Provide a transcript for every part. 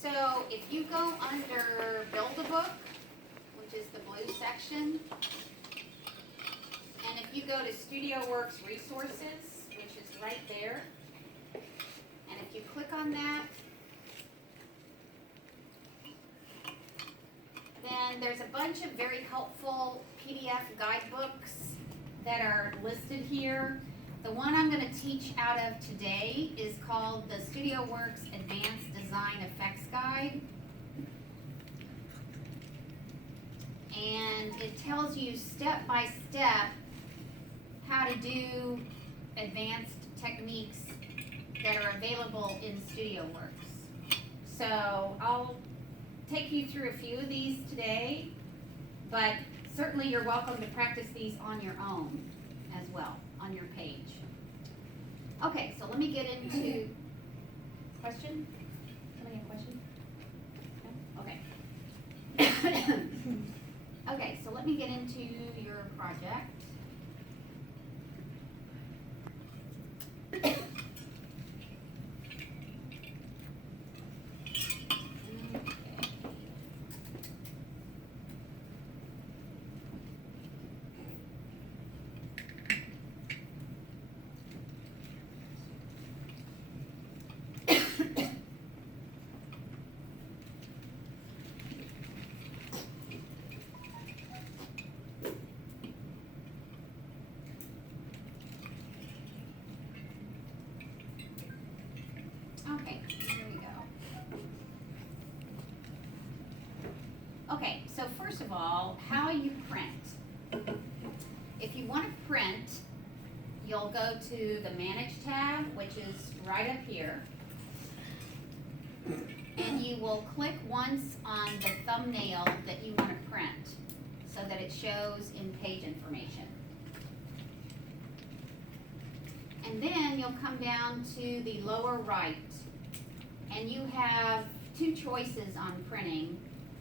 So if you go under Build a Book, which is the blue section, and if you go to Studioworks Resources, which is right there, and if you click on that, then there's a bunch of very helpful PDF guidebooks that are listed here. The one I'm going to teach out of today is called the Studioworks Advanced Design Effects Guide. And it tells you step by step how to do advanced techniques that are available in Studioworks. So I'll take you through a few of these today, but certainly you're welcome to practice these on your own as well, on your page. Okay, so let me get into, question? Somebody have a question? No? Okay. Okay, so let me get into your project. Okay, here we go. Okay, so first of all, how you print. If you want to print, you'll go to the Manage tab, which is right up here. And you will click once on the thumbnail that you want to print so that it shows in page information. And then you'll come down to the lower right, and you have two choices on printing.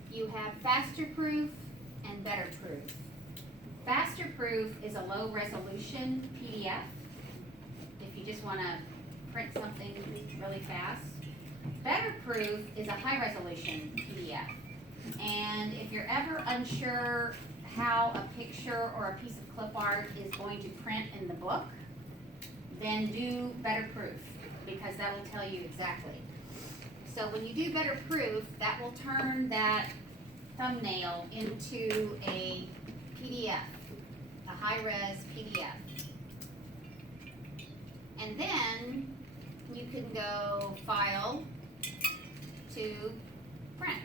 You have faster proof and better proof. Faster proof is a low resolution PDF if you just want to print something really fast. Better proof is a high resolution PDF. And if you're ever unsure how a picture or a piece of clip art is going to print in the book, then do better proof, because that will tell you exactly. So when you do better proof, that will turn that thumbnail into a PDF, a high-res PDF. And then you can go File to Print,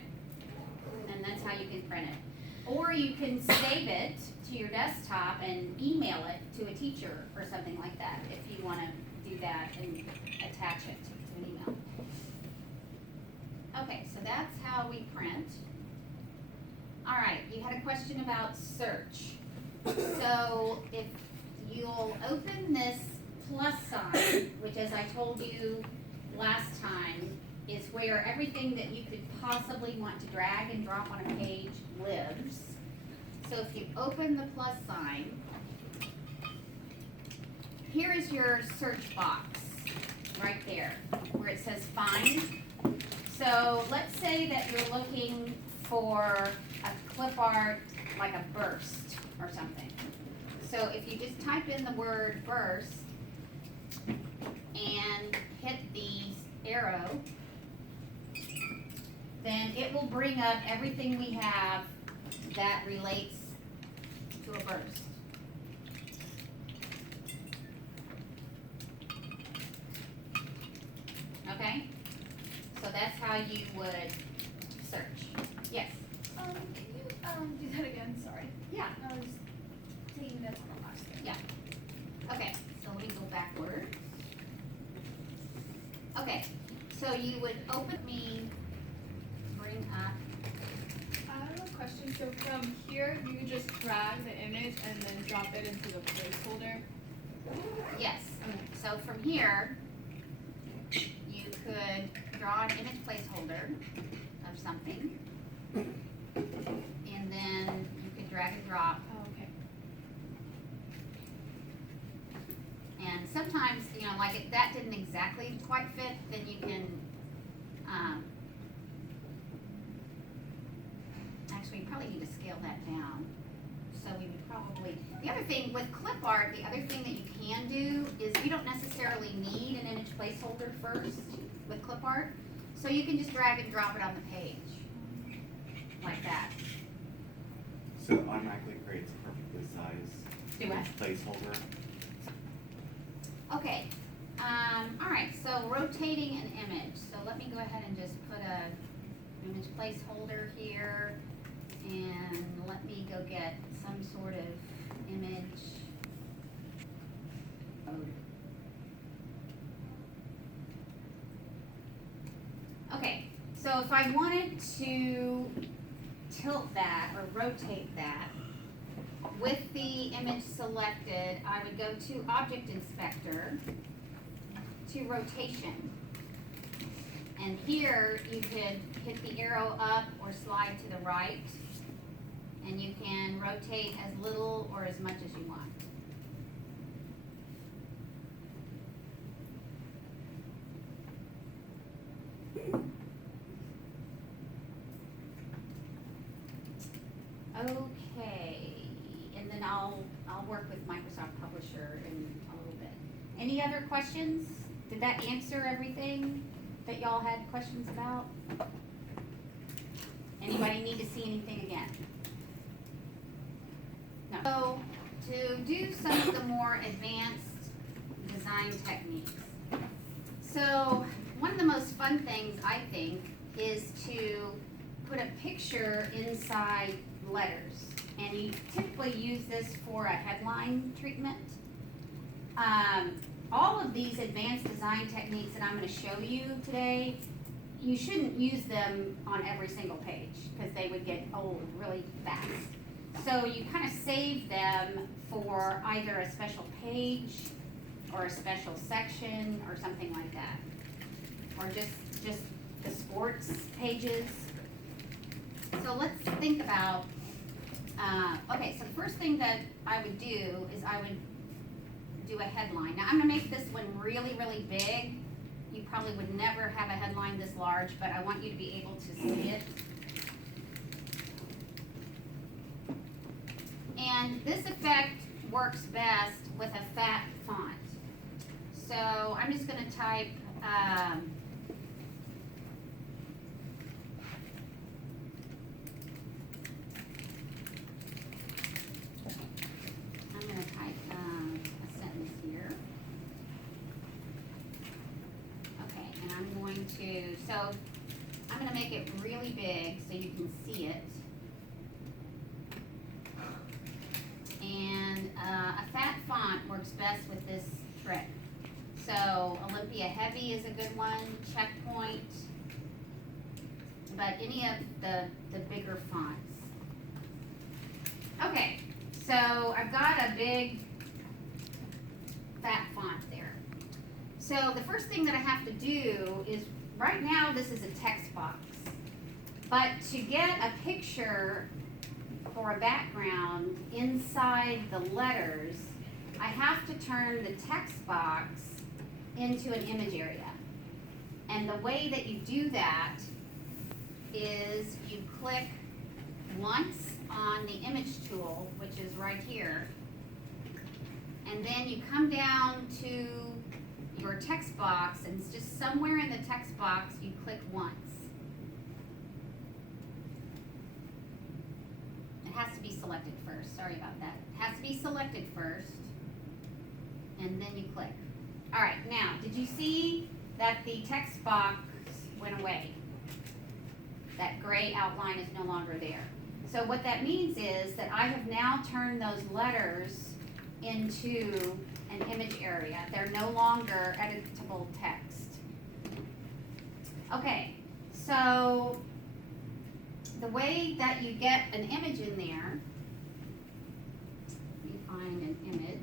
and that's how you can print it. Or you can save it to your desktop and email it to a teacher or something like that if you want to do that and attach it to an email. Okay, so that's how we print. All right, you had a question about search. So if you'll open this plus sign, which as I told you last time, is where everything that you could possibly want to drag and drop on a page lives. So if you open the plus sign, here is your search box right there where it says find. So let's say that you're looking for a clip art like a burst or something. So if you just type in the word burst and hit the arrow, then it will bring up everything we have that relates to a burst. Okay? So that's how you would search. Yes? Can you do that again? Sorry. Yeah. I was taking notes on the last thing. Yeah. Okay, so let me go backward. Okay, so you would open bring up. I have a question. So from here, you can just drag the image and then drop it into the placeholder. Yes. Okay. So from here, you could draw an image placeholder of something, and then you could drag and drop. Oh, okay. And sometimes, you know, like if that didn't exactly quite fit, then you can we probably need to scale that down. So we would probably, the other thing with clip art, the other thing that you can do is you don't necessarily need an image placeholder first with clip art. So you can just drag and drop it on the page, like that. So it automatically creates a perfectly sized Do what? image placeholder. Okay, all right, so rotating an image. So let me go ahead and just put a image placeholder here, and let me go get some sort of image. Okay, so if I wanted to tilt that or rotate that, with the image selected, I would go to Object Inspector, to Rotation. And here you could hit the arrow up or slide to the right, and you can rotate as little or as much as you want. Okay, and then I'll work with Microsoft Publisher in a little bit. Any other questions? Did that answer everything that y'all had questions about? Anybody need to see anything again? No. So, to do some of the more advanced design techniques. So, one of the most fun things, I think, is to put a picture inside letters. And you typically use this for a headline treatment. All of these advanced design techniques that I'm going to show you today, you shouldn't use them on every single page because they would get old really fast. So you kind of save them for either a special page or a special section or something like that. Or just the sports pages. So let's think about, okay, so the first thing that I would do is I would do a headline. Now I'm gonna make this one really, really big. You probably would never have a headline this large, but I want you to be able to see it. And this effect works best with a fat font. So I'm just gonna type, a sentence here. Okay, and I'm going to, so I'm going to make it really big so you can see it. And a fat font works best with this trick. So Olympia Heavy is a good one, Checkpoint, but any of the bigger fonts. Okay, so I've got a big fat font there. So the first thing that I have to do is, right now this is a text box, but to get a picture for a background inside the letters, I have to turn the text box into an image area. And the way that you do that is you click once on the image tool, which is right here, and then you come down to your text box, and it's just somewhere in the text box you click once. It has to be selected first, sorry about that. It has to be selected first, and then you click. Alright, now, did you see that the text box went away? That gray outline is no longer there. So what that means is that I have now turned those letters into an image area. They're no longer editable text. Okay, so the way that you get an image in there, you find an image.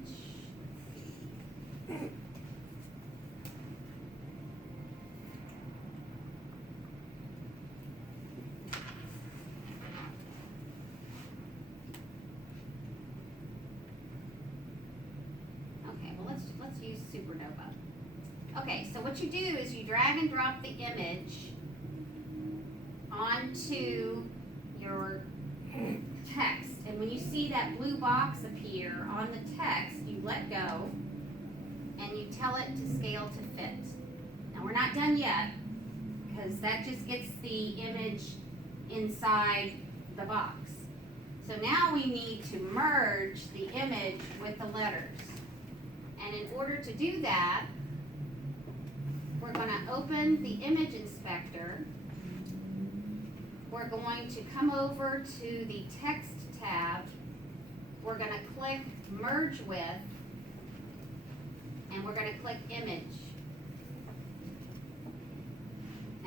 Let's use Supernova. Okay, so what you do is you drag and drop the image onto your text. And when you see that blue box appear on the text, you let go and you tell it to scale to fit. Now we're not done yet, because that just gets the image inside the box. So now we need to merge the image with the letters. And in order to do that, we're going to open the image inspector. We're going to come over to the text tab. We're going to click merge with, and we're going to click image.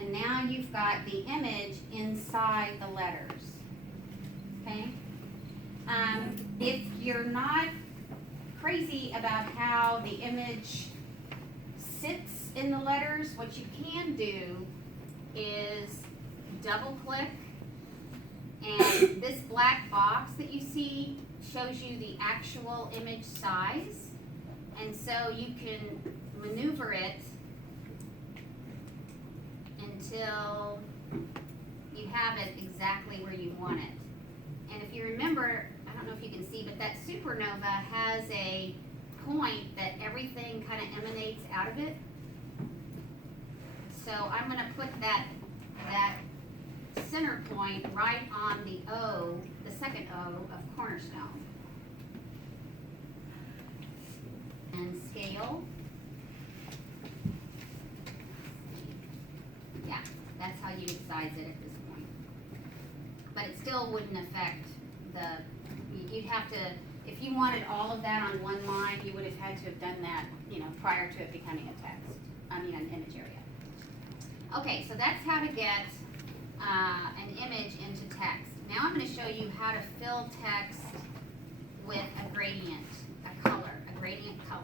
And now you've got the image inside the letters. Okay? If you're not crazy about how the image sits in the letters, what you can do is double click, and this black box that you see shows you the actual image size, and so you can maneuver it until you have it exactly where you want it. And if you remember, I don't know if you can see, but that supernova has a point that everything kind of emanates out of it. So I'm going to put that center point right on the O, the second O of cornerstone. And scale. Yeah, that's how you would size it at this point. But it still wouldn't affect you'd have to, if you wanted all of that on one line, you would have had to have done that, prior to it becoming an image area. Okay, so that's how to get an image into text. Now I'm going to show you how to fill text with a gradient, a gradient color.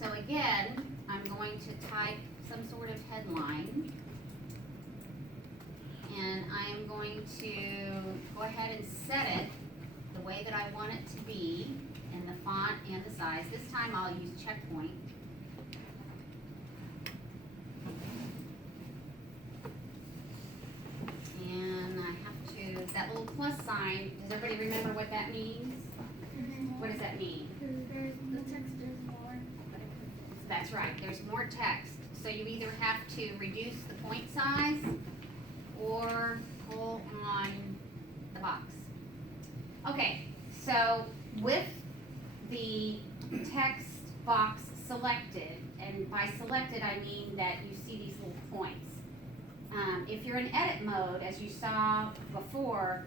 So again, I'm going to type some sort of headline, and I am going to go ahead and set it the way that I want it to be in the font and the size. This time I'll use checkpoint. And I have to, that little plus sign, does everybody remember what that means? What does that mean? The text is more. That's right, there's more text. So you either have to reduce the point size or pull on the box. Okay, so with the text box selected, and by selected I mean that you see these little points. If you're in edit mode, as you saw before,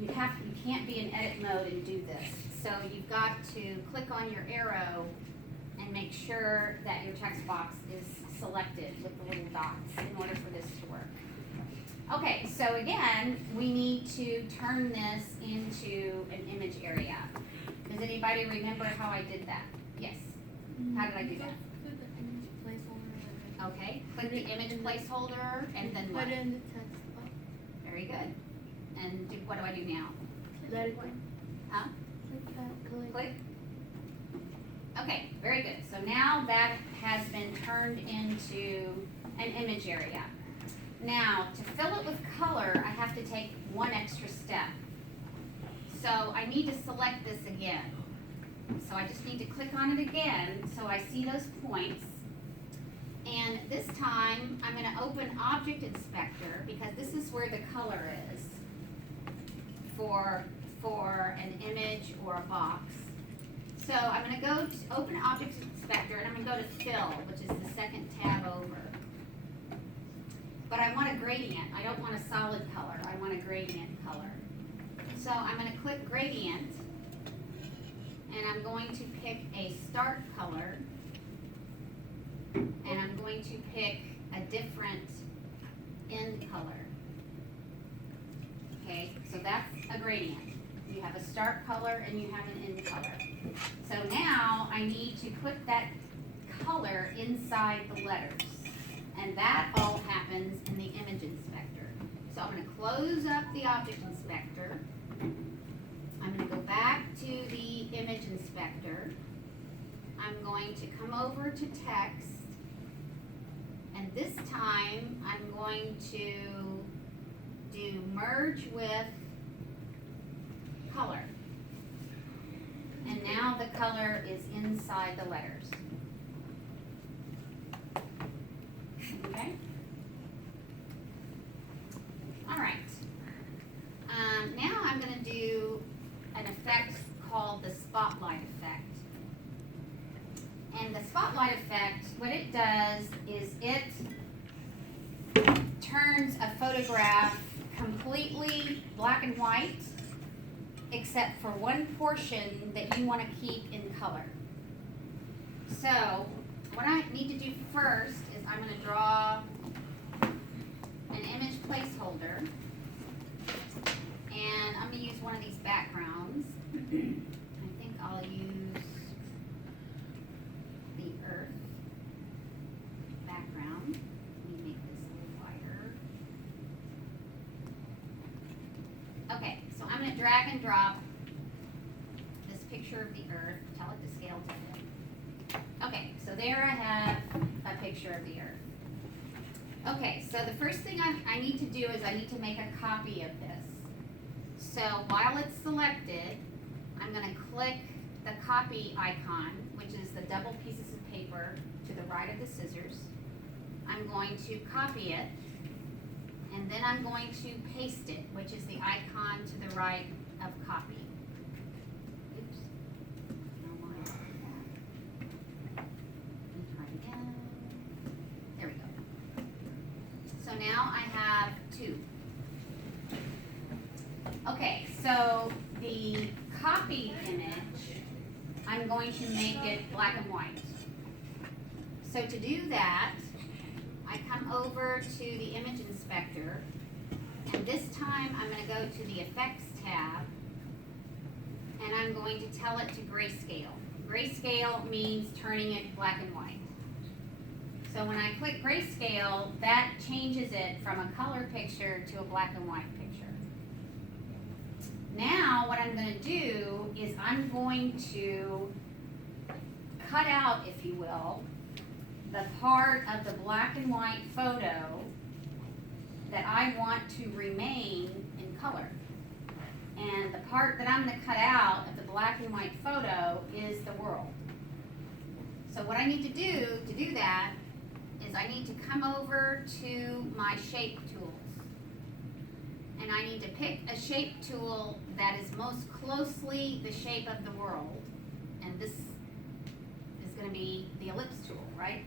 you can't be in edit mode and do this. So you've got to click on your arrow and make sure that your text box is selected with the little dots in order for this to work. Okay, so again, we need to turn this into an image area. Does anybody remember how I did that? Yes. How did I do that? Put the image placeholder. Okay, click the image placeholder and then what? Put in the text box. Very good. And what do I do now? Let it go. Huh? Click that. Click. Okay, very good. So now that has been turned into an image area. Now, to fill it with color, I have to take one extra step. So I need to select this again. So I just need to click on it again so I see those points. And this time, I'm going to open Object Inspector because this is where the color is for an image or a box. So I'm going to go to Open Object Inspector, and I'm going to go to Fill, which is the second tab over. But I want a gradient. I don't want a solid color. I want a gradient color. So I'm going to click Gradient, and I'm going to pick a start color, and I'm going to pick a different end color. Okay, so that's a gradient. You have a start color and you have an end color. So now I need to put that color inside the letters. And that all happens in the image inspector. So I'm going to close up the object inspector. I'm going to go back to the image inspector. I'm going to come over to text. And this time I'm going to do merge with color is inside the letters. Okay? All right. Now I'm going to do an effect called the spotlight effect. And the spotlight effect, what it does is it turns a photograph completely black and white, except for one portion that you want to keep in color. So what I need to do first is I'm going to draw an image placeholder, and I'm going to use one of these backgrounds. I think I'll use the earth background. Let me make this a little wider. Okay, so I'm going to drag and drop this picture of the earth, tell it to scale to fit. Okay, so there I have a picture of the earth. Okay, so the first thing I need to do is I need to make a copy of this. So while it's selected, I'm going to click the copy icon, which is the double pieces of paper to the right of the scissors. I'm going to copy it, and then I'm going to paste it, which is the icon to the right of copy. Oops. I don't want to do that. Let me try again. There we go. So now I have two. Okay, so the copied image, I'm going to make it black and white. So to do that, I come over to the image inspector, and this time I'm going to go to the effects tab, and I'm going to tell it to grayscale. Grayscale means turning it black and white. So when I click grayscale, that changes it from a color picture to a black and white picture. Now what I'm going to do is I'm going to cut out, if you will, the part of the black and white photo that I want to remain in color. And the part that I'm going to cut out of the black and white photo is the world. So what I need to do that is I need to come over to my shape tools. And I need to pick a shape tool that is most closely the shape of the world. And this is going to be the ellipse tool, right?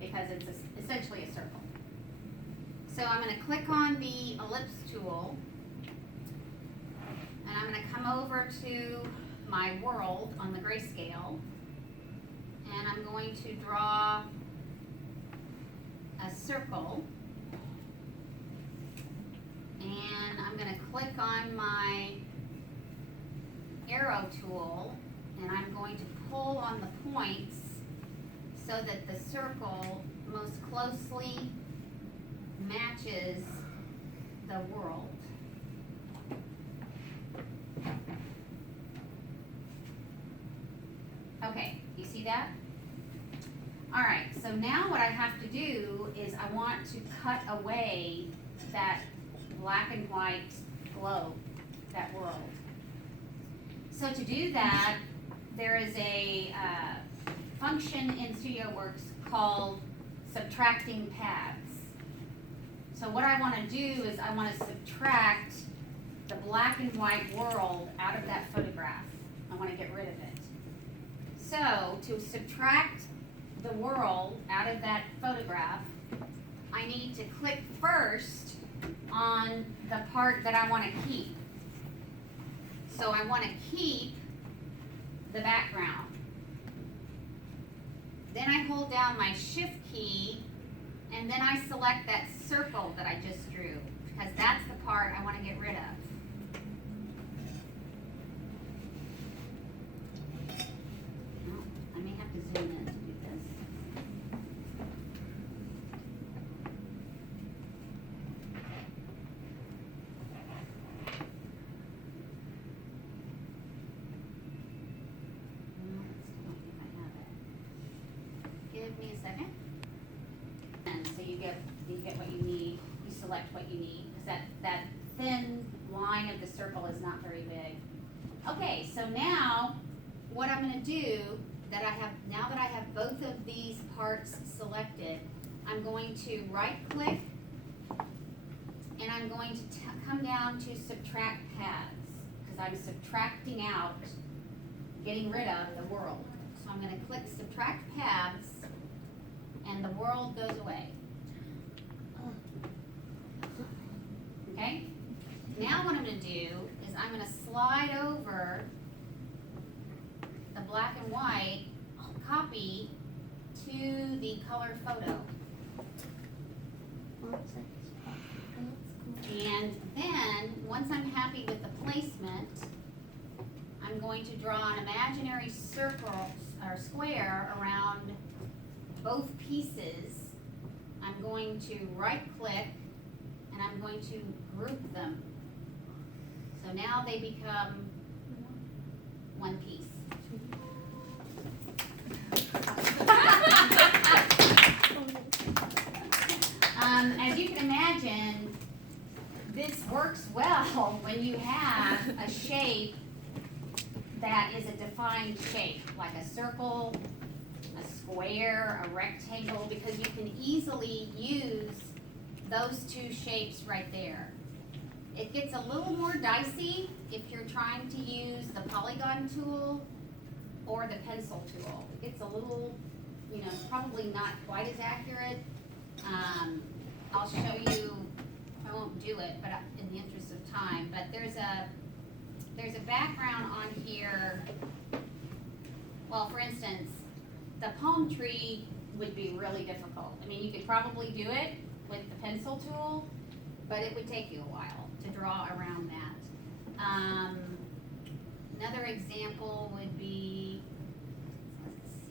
Because it's essentially a circle. So I'm going to click on the ellipse tool, and I'm going to come over to my world on the grayscale, and I'm going to draw a circle, and I'm going to click on my arrow tool, and I'm going to pull on the points so that the circle most closely matches the world. Okay, you see that? All right, so now what I have to do is I want to cut away that black and white globe, that world. So to do that, there is a function in Studioworks called subtracting paths. So what I want to do is I want to subtract the black and white world out of that photograph. I want to get rid of it. So to subtract the world out of that photograph, I need to click first on the part that I want to keep. So I want to keep the background. Then I hold down my shift key, and then I select that circle that I just drew, because that's the part I want to get rid of. Oh, I may have to zoom in to do this. Give me a second. And so you get what you need, you select what you need, because that thin line of the circle is not very big. Okay, so now what I'm gonna do, now that I have both of these parts selected, I'm going to right click and I'm going to come down to subtract paths, because I'm subtracting out, getting rid of the world. So I'm gonna click subtract paths and the world goes away. Okay? Now what I'm gonna do is I'm gonna slide over the black and white copy to the color photo. And then, once I'm happy with the placement, I'm going to draw an imaginary circle or square around both pieces. I'm going to right click and I'm going to group them. So now they become one piece. As you can imagine, this works well when you have a shape that is a defined shape, like a circle, a square, a rectangle, because you can easily use those two shapes right there. It gets a little more dicey if you're trying to use the polygon tool or the pencil tool. It gets a little, probably not quite as accurate. I'll show you, I won't do it, but in the interest of time, but there's a background on here. Well, for instance, the palm tree would be really difficult. I mean, you could probably do it with the pencil tool, but it would take you a while to draw around that. Another example would be, let's see,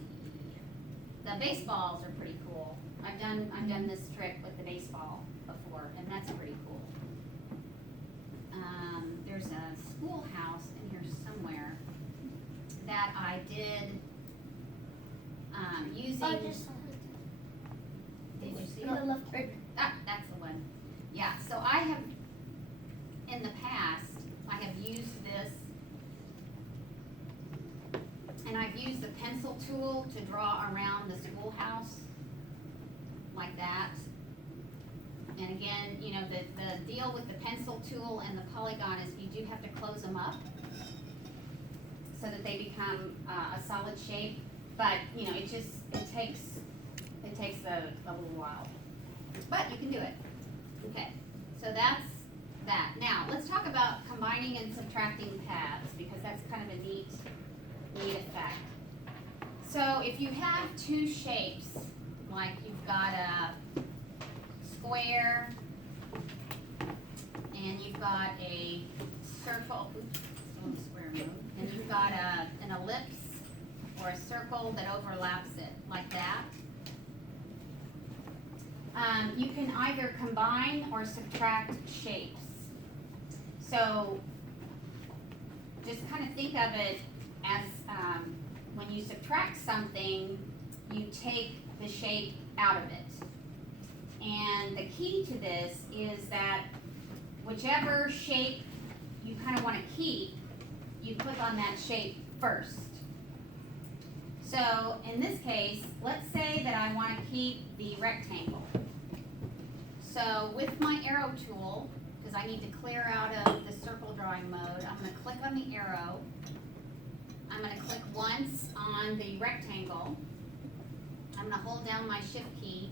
the baseballs are pretty cool. I've done this trick with the baseball before, and that's pretty cool. There's a schoolhouse in here somewhere that I did using. I just saw Did you see it. it? On the left corner. That's the one. Yeah, so I have, in the past, I have used this, and I've used the pencil tool to draw around the schoolhouse, like that. And again, the deal with the pencil tool and the polygon is you do have to close them up so that they become a solid shape. But, it takes a little while. But you can do it. Okay, so that's that. Now, let's talk about combining and subtracting paths, because that's kind of a neat effect. So if you have two shapes, like you've got a square and you've got a circle, oops, still in square mode, and you've got an ellipse or a circle that overlaps it, like that. You can either combine or subtract shapes. So just kind of think of it as when you subtract something, you take the shape out of it. And the key to this is that whichever shape you kind of want to keep, you click on that shape first. So in this case, let's say that I want to keep the rectangle. So with my arrow tool, because I need to clear out of the circle drawing mode, I'm going to click on the arrow. I'm going to click once on the rectangle. I'm going to hold down my shift key,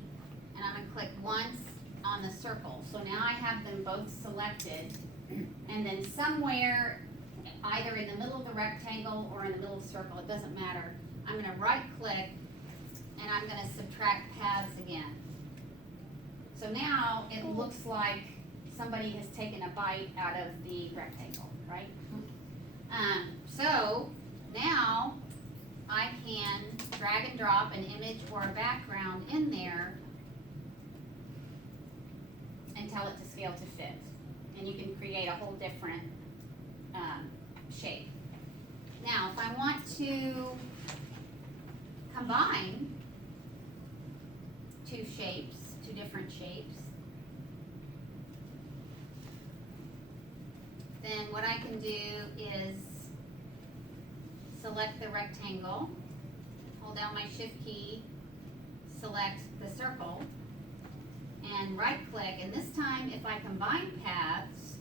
and I'm going to click once on the circle. So now I have them both selected, and then somewhere, either in the middle of the rectangle or in the middle of the circle, it doesn't matter, I'm going to right click, and I'm going to subtract paths again. So now it looks like somebody has taken a bite out of the rectangle, right? So now I can drag and drop an image or a background in there and tell it to scale to fit. And you can create a whole different shape. Now, if I want to combine two different shapes, then what I can do is select the rectangle, hold down my shift key, select the circle, and right click, and this time if I combine paths,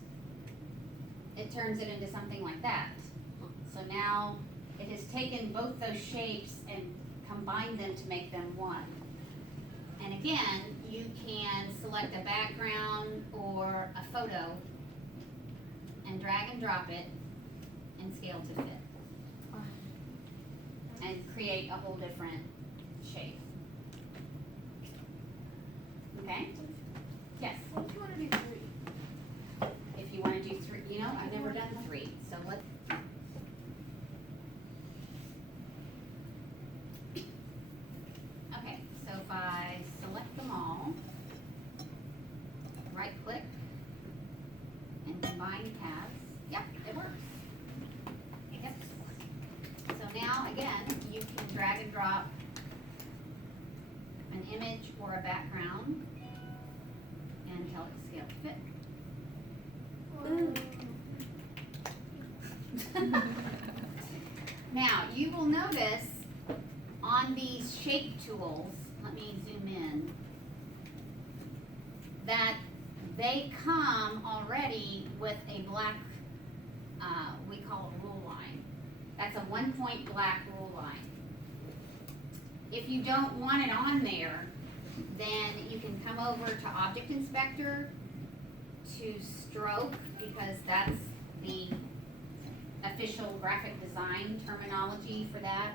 it turns it into something like that. So now it has taken both those shapes and combined them to make them one. And again, you can select a background or a photo and drag and drop it and scale to fit. And create a whole different shape. Okay? Yes? What if you wanna do 3? If you wanna do 3, you know, I've never done 3, so let's. Okay, so if I select them all, right click, and combine paths, yep, it works. Yep. So now, again, you can drag and drop an image or a background and tell it to scale to fit. Now, you will notice on these shape tools, let me zoom in, that they come already with a black, we call it rule line. That's a 1-point black rule line. If you don't want it on there, then you can come over to Object Inspector, to Stroke, because that's the official graphic design terminology for that.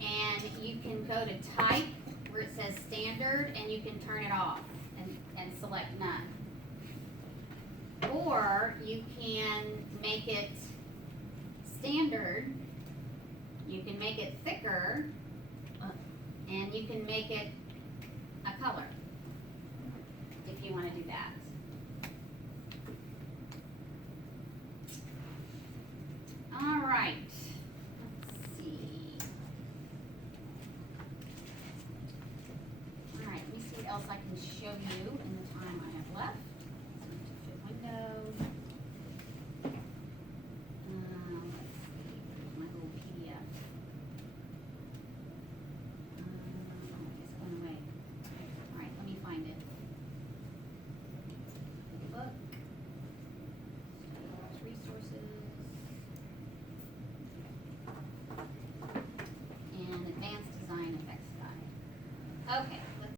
And you can go to Type, where it says Standard, and you can turn it off and select None. Or you can make it Standard, you can make it thicker, and you can make it a color, if you want to do that.